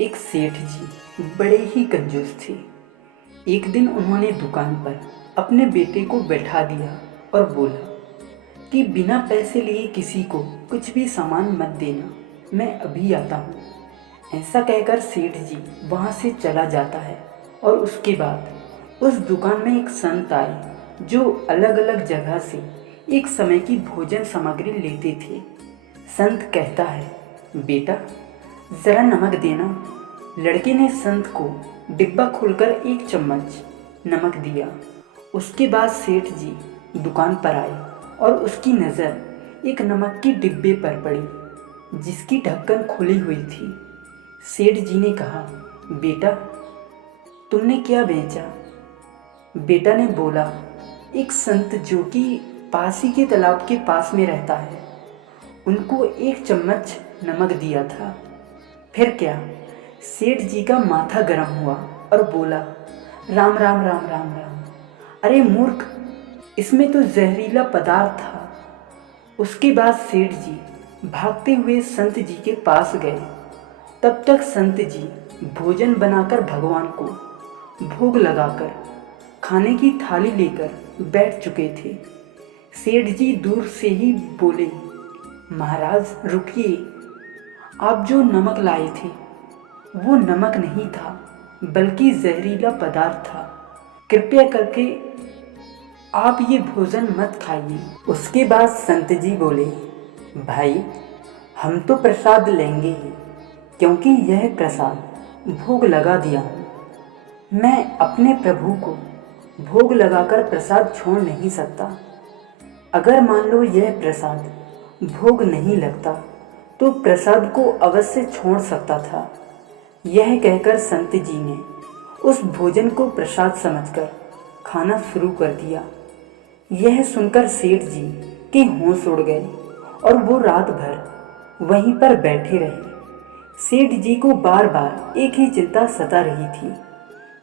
एक सेठ जी बड़े ही कंजूस थे। एक दिन उन्होंने दुकान पर अपने बेटे को बैठा दिया और बोला कि बिना पैसे लिए किसी को कुछ भी सामान मत देना, मैं अभी आता हूँ। ऐसा कहकर सेठ जी वहाँ से चला जाता है और उसके बाद उस दुकान में एक संत आए जो अलग अलग जगह से एक समय की भोजन सामग्री लेते थे। संत कहता है, बेटा ज़रा नमक देना। लड़के ने संत को डिब्बा खोलकर एक चम्मच नमक दिया। उसके बाद सेठ जी दुकान पर आए और उसकी नज़र एक नमक की डिब्बे पर पड़ी जिसकी ढक्कन खुली हुई थी। सेठ जी ने कहा, बेटा तुमने क्या बेचा? बेटा ने बोला, एक संत जो कि पास ही के तालाब के पास में रहता है, उनको एक चम्मच नमक दिया था। फिर क्या? सेठ जी का माथा गर्म हुआ और बोला, राम राम राम राम राम। अरे मूर्ख, इसमें तो जहरीला पदार्थ था। उसके बाद सेठ जी भागते हुए संत जी के पास गए। तब तक संत जी भोजन बनाकर भगवान को भोग लगाकर खाने की थाली लेकर बैठ चुके थे। सेठ जी दूर से ही बोले, महाराज रुकिए, आप जो नमक लाए थे वो नमक नहीं था बल्कि जहरीला पदार्थ था। कृपया करके आप ये भोजन मत खाइए। उसके बाद संत जी बोले, भाई हम तो प्रसाद लेंगे ही, क्योंकि यह प्रसाद भोग लगा दिया हूँ। मैं अपने प्रभु को भोग लगाकर प्रसाद छोड़ नहीं सकता। अगर मान लो यह प्रसाद भोग नहीं लगता तो प्रसाद को अवश्य छोड़ सकता था। यह कहकर संत जी ने उस भोजन को प्रसाद समझकर खाना शुरू कर दिया। यह सुनकर सेठ जी के होश उड़ गए और वो रात भर वहीं पर बैठे रहे। सेठ जी को बार बार एक ही चिंता सता रही थी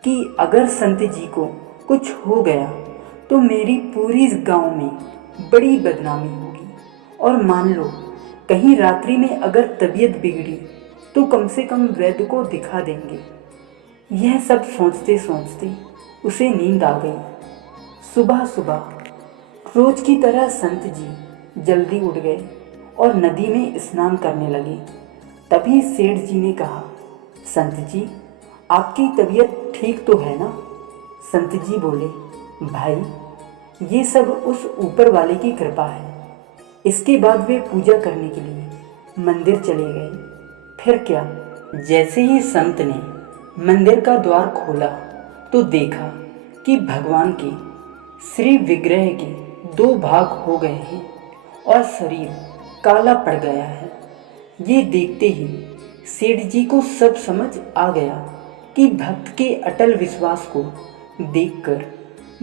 कि अगर संत जी को कुछ हो गया तो मेरी पूरी गांव में बड़ी बदनामी होगी, और मान लो कहीं रात्रि में अगर तबीयत बिगड़ी तो कम से कम वैद्य को दिखा देंगे। यह सब सोचते सोचते उसे नींद आ गई। सुबह सुबह रोज की तरह संत जी जल्दी उठ गए और नदी में स्नान करने लगे। तभी सेठ जी ने कहा, संत जी आपकी तबीयत ठीक तो है ना? संत जी बोले, भाई ये सब उस ऊपर वाले की कृपा है। इसके बाद वे पूजा करने के लिए मंदिर चले गए। फिर क्या, जैसे ही संत ने मंदिर का द्वार खोला तो देखा कि भगवान के श्री विग्रह के दो भाग हो गए हैं और शरीर काला पड़ गया है। ये देखते ही सेठ जी को सब समझ आ गया कि भक्त के अटल विश्वास को देखकर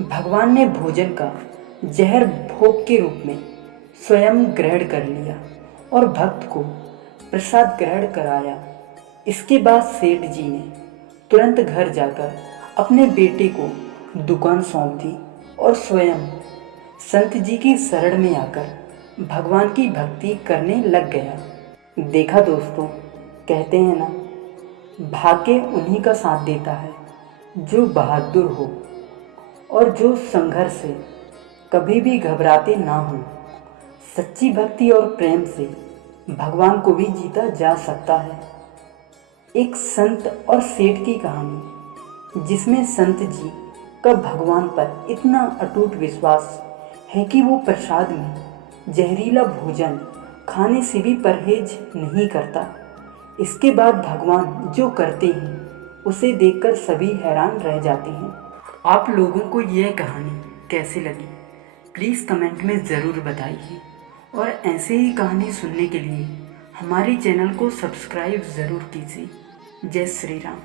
भगवान ने भोजन का जहर भोग के रूप में स्वयं ग्रहण कर लिया और भक्त को प्रसाद ग्रहण कराया। इसके बाद सेठ जी ने तुरंत घर जाकर अपने बेटे को दुकान सौंप दी और स्वयं संत जी की शरण में आकर भगवान की भक्ति करने लग गया। देखा दोस्तों, कहते हैं ना, भाग्य उन्हीं का साथ देता है जो बहादुर हो और जो संघर्ष से कभी भी घबराते ना हो। सच्ची भक्ति और प्रेम से भगवान को भी जीता जा सकता है। एक संत और सेठ की कहानी जिसमें संत जी का भगवान पर इतना अटूट विश्वास है कि वो प्रसाद में जहरीला भोजन खाने से भी परहेज नहीं करता। इसके बाद भगवान जो करते हैं उसे देखकर सभी हैरान रह जाते हैं। आप लोगों को यह कहानी कैसी लगी प्लीज़ कमेंट में ज़रूर बताइए, और ऐसे ही कहानी सुनने के लिए हमारे चैनल को सब्सक्राइब ज़रूर कीजिए। जय श्री राम।